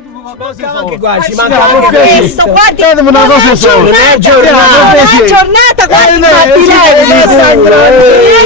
mancava anche qua, ci mancava anche questo, guardi, una cosa sola, non è giornata, guardi, non è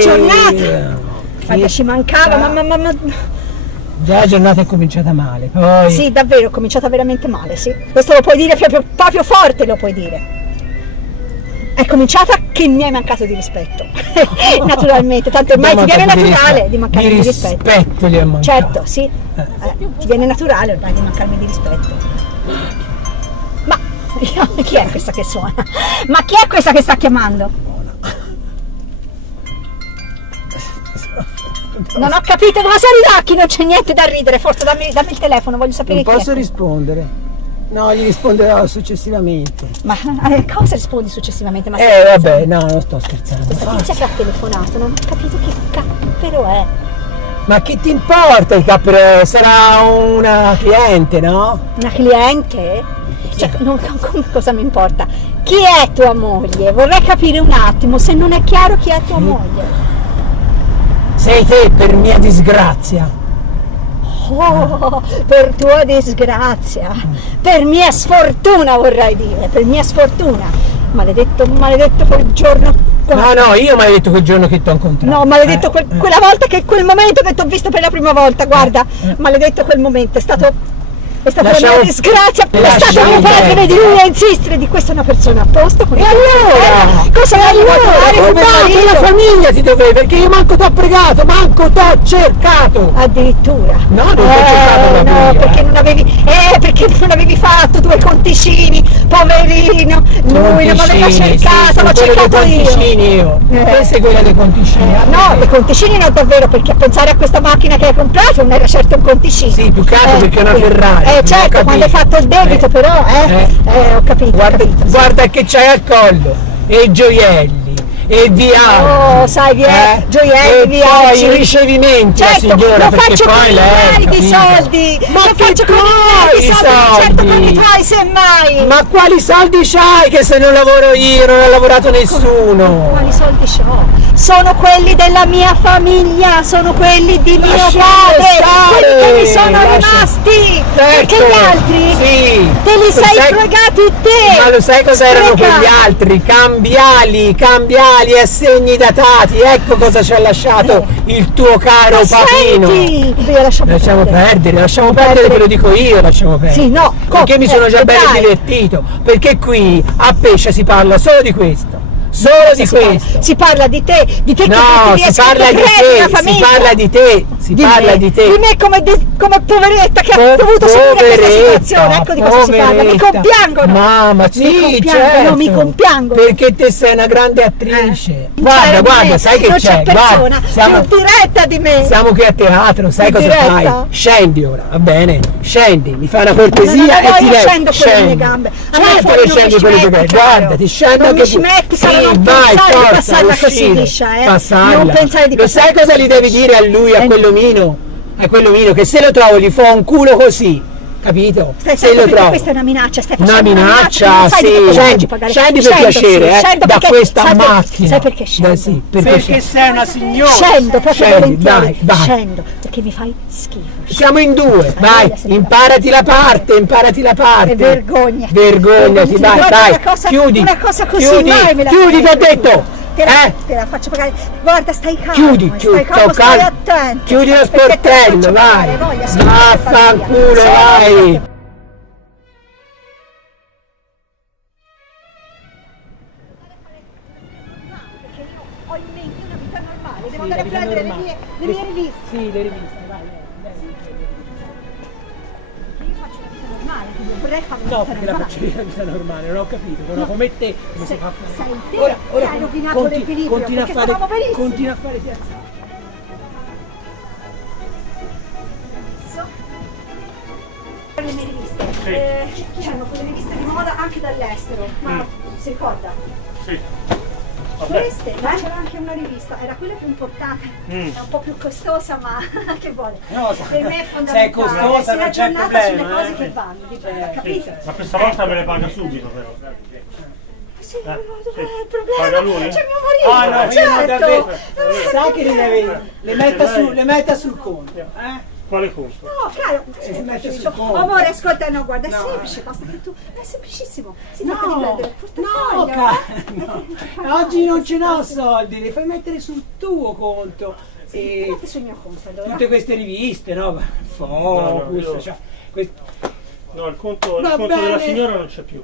giornata. Guarda, ci mancava, mamma. Già la giornata è cominciata male, poi... Sì, davvero, è cominciata veramente male, sì. Questo lo puoi dire proprio forte, lo puoi dire. È cominciata che mi hai mancato di rispetto, naturalmente, tanto ormai ti viene naturale di mancarmi di rispetto. Gli è mancato. Certo, sì, ti viene naturale ormai di mancarmi di rispetto. Ma chi è questa che suona? Ma chi è questa che sta chiamando? Non ho capito, cosa ridacchi? Non c'è niente da ridere, forse dammi il telefono, voglio sapere chi è. Non posso rispondere. No, gli risponderò successivamente. Ma cosa rispondi successivamente? Ma vabbè, no, non sto scherzando. Questa tizia che ha telefonato, non ho capito che cappero è. Ma che ti importa il cappero? Sarà una cliente, no? Una cliente? Cioè, cosa mi importa? Chi è tua moglie? Vorrei capire un attimo, se non è chiaro chi è tua moglie. Sei te, per mia disgrazia. Oh, per tua disgrazia, per mia sfortuna vorrei dire, per mia sfortuna. Maledetto quel giorno. No, io maledetto quel giorno che ti ho incontrato. No, maledetto quella volta, quel momento che ti ho visto per la prima volta, guarda, maledetto quel momento, è stato una disgrazia, è stato mio padre di lui a insistere di questa è una persona a posto. E allora? Cosa vai a fare come marito? La famiglia ti dovevi, perché io manco t'ho pregato, manco t'ho cercato. Addirittura. No, non t'ho cercato no, perché non avevi fatto 2 conticini, poverino. Lui non mi aveva cercato, l'ho cercato io. Questa è quella dei conticini. No, dei conticini no davvero, perché a pensare a questa macchina che hai comprato non era certo un conticino. Sì, più che altro perché è una Ferrari. Certo, quando hai fatto il debito però, ho capito. Guarda che c'hai al collo, e i gioielli, e viaggi. Oh, sai, gioielli, viaggi. Poi i ricevimenti, certo, signora, lo perché faccio poi con i lei, miei soldi. Ma lo che faccio con i miei soldi, certo con i tuoi semmai. Ma quali soldi c'hai che se non lavoro io, non ha lavorato nessuno? Quali soldi c'ho? Sono quelli della mia famiglia, sono quelli di mio padre, quelli che mi sono rimasti, perché gli altri te li sei fregati te. Ma lo sai cosa erano quegli altri? Cambiali, assegni datati, ecco cosa ci ha lasciato il tuo caro papino. Senti, lasciamo perdere, te lo dico io, lasciamo perdere. Sì, no, perché mi sono già bello divertito, perché qui a Pescia si parla solo di questo. Solo di questo. Si parla di te no, che si parla di te, si parla di te. Di me come poveretta che ha dovuto subire questa situazione, ecco di cosa si parla, mi compiangono. Mamma, sì, certo. Mi compiangono. Perché te sei una grande attrice. Guarda, sai che c'è? Guarda, siamo più diretta di me. Siamo qui a teatro, sai cosa fai? Scendi ora, va bene? Scendi, mi fai una cortesia e ti scendo con le mie gambe. Certo che scendi con le tue gambe. Guarda, ti scendo anche tu. Non vai, pensare forza, di passarla così liscia, passarla. Non pensare di Lo sai cosa gli devi dire a lui, a quell'omino? A quell'omino, che se lo trovo gli fa un culo così, capito? Se lo trovo. Questa è una minaccia, stai una facendo minaccia, sì. Scendi per piacere, da questa macchina. Sai perché scendo? Perché sei una signora. Scendo, proprio volentieri. Vai. Scendo, perché mi fai schifo. Siamo in 2, vai, imparati la parte. E vergognati, vai, chiudi. Una cosa così, chiudi, ti ho detto. Te la faccio pagare. Guarda, stai calmo. Chiudi, stai attento. Chiudi lo sportello, vai. Vaffanculo, vai. Ho in mente una vita normale, devo andare a prendere le mie riviste. Sì, le riviste, vai. Io faccio una vita normale, quindi vorrei fare una No, vita perché la normale. faccio una vita normale, non ho capito, però come te come si fa? Sei te che hai rovinato l'equilibrio, continua a perché stavamo benissimo. Continua a fare piazza. Le mie riviste, c'erano quelle riviste di moda anche dall'estero, ma si ricorda? Sì. Queste, ma c'era anche una rivista, era quella più importante, è un po' più costosa, ma che vuole? No, per me è fondamentale, se è costosa non c'è problema, sulle cose che vanno, capito? Ma questa volta me le paga subito però. Sì, ma dov'è il Paga problema? lui? C'è mio marito, no, certo! sai che le metta sul conto, Quale conto? No, caro, mette sul dico, conto. amore, ascolta, no, guarda, è No. semplice, basta che tu, è semplicissimo, si No, tratta di prendere il no, portafoglio. no. Oggi non ce n'ho soldi, li fai mettere sul tuo conto. E Metti sul mio conto, allora. tutte queste riviste, no? Focus, No, io- cioè, que- No, il conto Va della bene. signora non c'è più.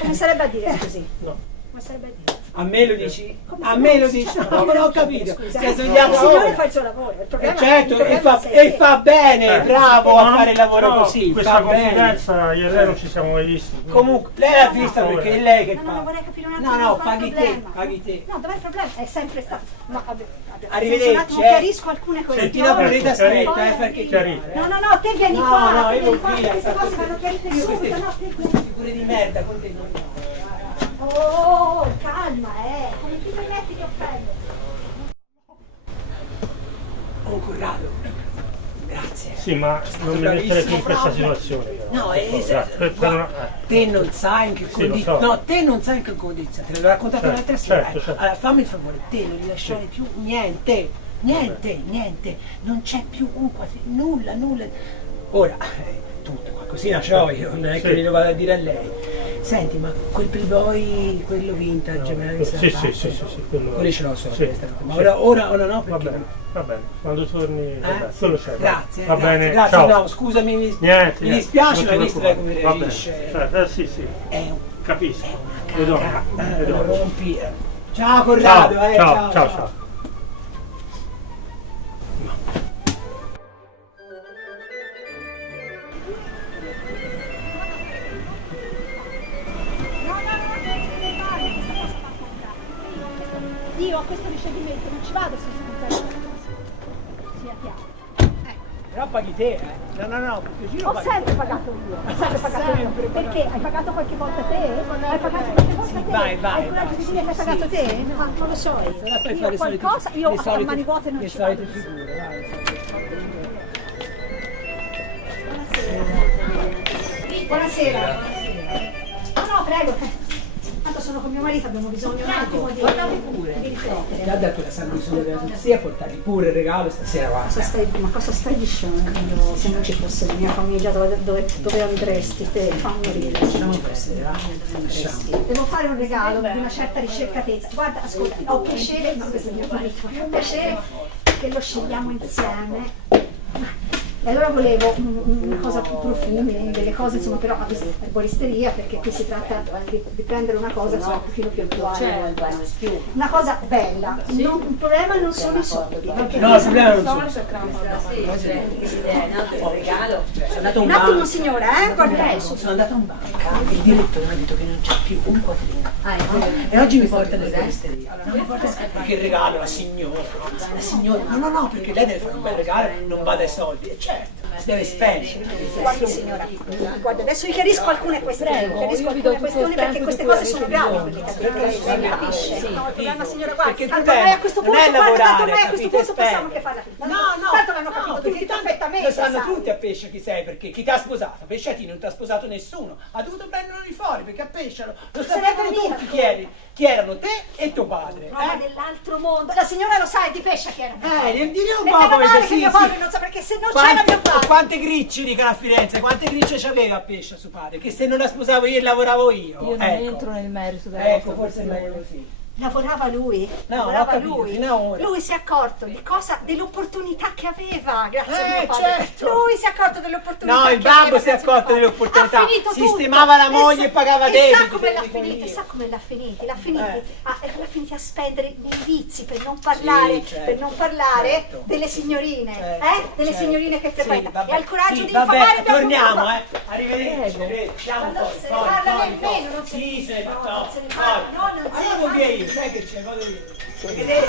Come sarebbe a dire, scusi? No. Come sarebbe a dire? a me lo dici? Come A se me no, lo si- dici? cioè, No, non ho capito. scusa. Si è svegliato Il signore ora. fa il suo lavoro, il problema Certo, il problema sei e te. fa bene, bravo a fare il lavoro no, così, questa fa bene. confidenza io e lei non ci siamo mai visti. quindi- Comunque, lei l'ha vista perché è lei che No, no, fa. vorrei capire un attimo No, no, qual è il paghi te, problema. paghi te. No, dov'è il problema? È sempre stato. No, vabbè, Arrivederci, un attimo eh. chiarisco alcune questioni. Sentila Proleta, aspetta, Poi- perché chiarite. No, no, no, te vieni No, qua, no, te io vieni non qua, fila, queste cose vanno chiarite io subito, queste- no, te vieni. Figure di merda con te non no. Oh, calma, come ti permetti di offendere? Oh, Corrado, grazie. Sì, ma non mi mettere più in questa situazione. però. No, Per favore, guarda, te non sai in che Sì, lo condizione. so. No, te non sai in che condizione. Te l'ho raccontato Certo, l'altra sera. certo, certo. Allora, fammi il favore, te non rilasciare più niente. Niente, niente. Non c'è più un nulla, nulla. Ora, tutto, qualcosina c'ho io, non è che Sì. glielo vado a dire a lei. Senti, ma quel Playboy, quello vintage, me l'avevi Sì, salvato? sì, quello... Quelli ce l'ho solo, Sì, ma sì. ora no, Va perché... bene, va bene. Quando torni, vabbè, quello c'è. Grazie, Va grazie, bene, grazie. ciao. No, scusami, Niente, mi dispiace, non l'hai ti visto lei preoccupare. come Va bene. reagisce. Certo, sì, sì, È un capisco. Le donne, le lo donne. rompi. Ciao Corrado, Ciao, ciao. Io a questo ricevimento non ci vado senza comprare qualcosa. Sia chiaro. Però paghi te, No, perché giro Ho paghi sempre te. pagato io, ho sempre pagato io. Perché? Hai pagato qualche volta te? Hai pagato qualche volta te? vai, Hai coraggio di dire che hai pagato te? No, non lo so io. Ora fai Io fare le solite- qualcosa, io le a solite- mani vuote non le ci vado. solite figure, vai, le solite figure. Buonasera. No, prego. Tanto sono con mio marito, abbiamo bisogno un attimo di riflettere. Ti ha dato la sanguisuglia della polizia, portargli pure il regalo stasera, guarda. Ma cosa stai dicendo? Se non ci fosse la mia famiglia, dove andresti te? Fammi ridere. Lasciamo perdere, va? Lasciamo. Devo fare un regalo di una certa ricercatezza. Guarda, ascolta, ho piacere, no, questo è mio marito, ho piacere che lo scegliamo insieme. E allora volevo una cosa più profumi, delle cose insomma, però a erboristeria, perché qui si tratta di prendere una cosa insomma, un pochino più attuale, una cosa bella. Il problema non sono i soldi. perché- No, il problema non sono. Sono andato a Un un attimo banco. signore, guarda adesso. Sono andato a un banco, il direttore mi ha detto che non c'è più un quadrino. E oggi mi porta all'erboristeria. Non mi porta perché il regalo, la signora, no, perché lei deve fare un bel regalo, non bada ai soldi. E certo, si deve spendere. Guardi signora, guarda, adesso vi chiarisco alcune questioni, perché queste cose sono gravi, lei mi capisce? No, il problema signora, guardi, Perché tanto tu noi a questo non punto, è guarda, tanto lavorare, noi a questo capite, punto possiamo spendere. che fare la No, tanto l'hanno capito tutti perché tanto perfettamente, lo sanno sai. tutti a Pescia chi sei, perché chi ti ha sposato, Pesciati non ti ha sposato nessuno, ha dovuto prenderlo di fuori perché a Pescia lo sapevano tutti chi erano te e tuo padre. Roba dell'altro mondo. La signora lo sa, è di pesce che era. Dire un E po' meno come male te, che mio padre non sa, perché se non c'era mio padre. Quante gricce dicono a Firenze, quante gricce c'aveva a Pescia suo padre, che se non la sposavo io lavoravo io. Io non entro nel merito della Ecco, vostra forse è questione. meglio così. Lavorava lui, No, lavorava ho capito, lui. fino a ora. Lui si è accorto di cosa? Dell'opportunità che aveva, grazie a mio padre. certo. Lui si è accorto dell'opportunità. No, il che aveva, babbo si è grazie a mio accorto padre. dell'opportunità. Ha finito Sistemava la tutto. moglie e pagava e debiti, sa come l'ha dico finita, io. sa come l'ha finita? L'ha finita a spendere nei vizi per non parlare, Sì, certo, per non parlare certo. delle signorine, Certo, delle certo. signorine che Sì, frequenta. vabbè. E ha il coraggio Sì, di vabbè, infamare mia torniamo, cugina. Arrivederci. Siamo Ma non fuori, se ne parla nemmeno, non se ne- Sì, se ne no, parla. non se ne parla, no, non se ne Allora parla. via io, sai che c'è, vado io. Vedete,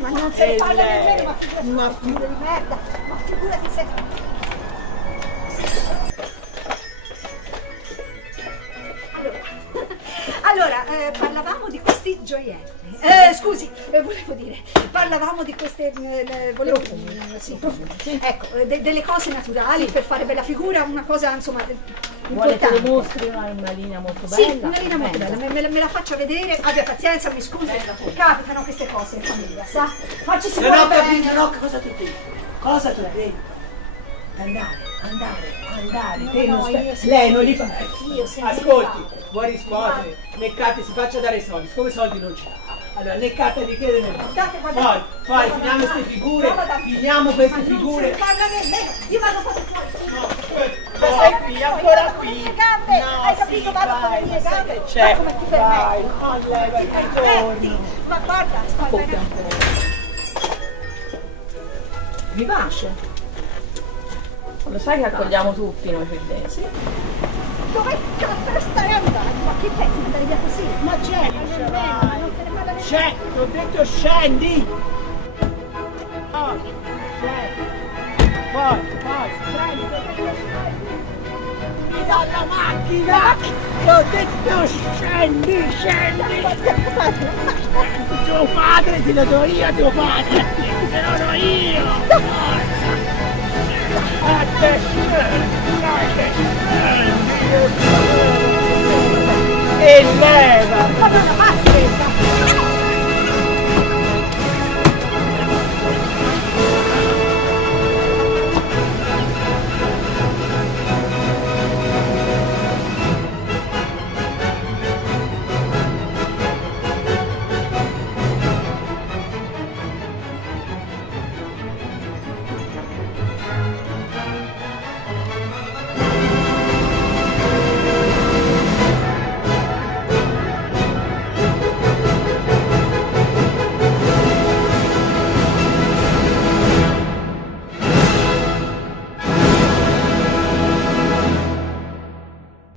Ma non se ne parla nemmeno, ma figurati di merda, ma figurati se... Allora, parlavamo di questi gioielli. Scusi, volevo dire, parlavamo di queste, volevo, sì, ecco, delle cose naturali per fare bella figura, una cosa insomma Vuole che le importante. mostri una linea molto bella? Sì, una linea molto bella, me la faccia vedere, abbia pazienza, mi scusi, capitano queste cose in famiglia, sa? Facci si Non ho vuole capito, bene. no, cosa ti ho detto? Cosa ti ho detto? Andare, te non No, stai. io sì, Lei non li fa. io sì, Ascolti, vuoi riscuotere, Neccate si faccia dare i soldi, siccome soldi non ce l'ha. Allora, Neccate di chiedere Guardate. Fuori, finiamo queste figure, finiamo queste figure. Parla bene, io vado proprio fuori. Vai qui, ancora Vado con le qui. mie gambe, No, hai capito? sì, Vado con le vai, mie ma sai gambe. che c'è? Ma come ti permetti? Vai, leva il Permetti? Ma guarda, sta bene. Vivace. Lo sai che accogliamo tutti noi qui dentro? Dove cazzo stai andando? Ma che pezzi andare via così? Ma c'è, non se ne parla nemmeno. C'è, ti ho detto scendi! Scendi! Forza, scendi! Mi dà la macchina! Ti ho detto scendi! Tuo padre te lo do io, tuo padre! Te lo do io! Forza! E leva!